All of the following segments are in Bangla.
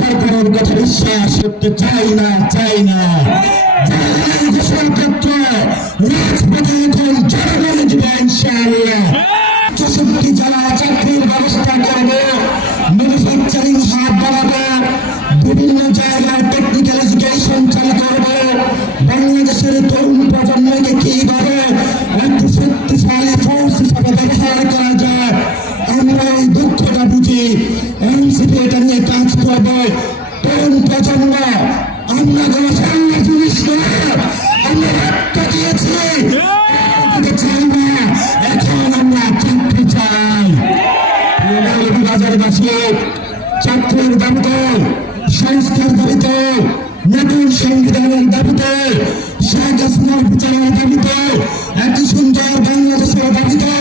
সরকারের কথা বিশ্বাস করতে চাই না ঘোষণাপত্র রাজপথে এখন জনগণ দিবে ইনশাআল্লাহ। 64 জেলা চাকরির ব্যবস্থা করবে, ম্যানুফ্যাকচারিং হাব বানাবে, বিভিন্ন জায়গায় টেকনিক্যাল এডুকেশন চালু করবে। বাংলাদেশের তরুণ প্রজন্মকে কিভাবে একটি শক্তিশালী ফোর্স হিসাবে ব্যবহার করা যায় আমরা এই দুঃখটা বুঝি। এনসিপি এটা নিয়ে কাজ করবে। তরুণ প্রজন্ম আমরা কোনো সামনে জিনিস আমরা রক্ত দিয়েছি, চাই না, এখন আমরা চাকরি চাই। বাজারবাসী চাকরির দাবিতে, সংস্কার দাবিতে, নতুন সংবিধানের দাবিতে, শেখ হাসিনার বিচারের দাবিতে, একটি সুন্দর বাংলাদেশের দাবিতে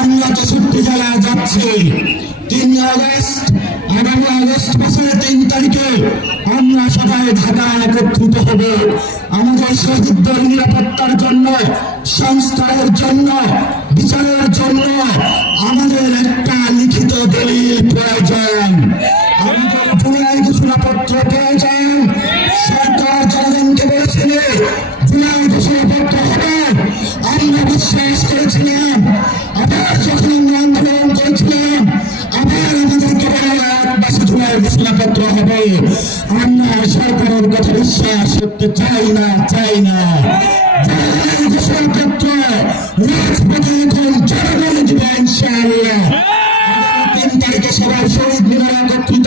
আমরা 64 জেলায় যাচ্ছি। 3 আগস্ট আগামী আগস্ট মাসের 3 তারিখে আমরা সবাই ঢাকায় একত্রিত হব। আমাদের শহীদদের নিরাপত্তার জন্য, সংস্কারের জন্য, বিচারের জন্য আমাদের একটা লিখিত দলিল প্রয়োজন, আমাদের জুলাই ঘোষণাপত্র প্রয়োজন। সরকার জনগণকে বলেছিল জুলাই ঘোষণাপত্র হবে, আমরা বিশ্বাস করেছিলাম। আবার যখন আমরা আন্দোলন করেছিলাম, আবার আমাদেরকে বলা 1 মাসে জুলাই ঘোষণাপত্র হবে। আমরা সরকারের কথা বিশ্বাস করতে চাই না জুলাই ঘোষণাপত্র রাজপথে এখন জনগণ দিবে ইনশাআল্লাহ। 3 তারিখে সবাই শহীদ মিনারে একত্রিত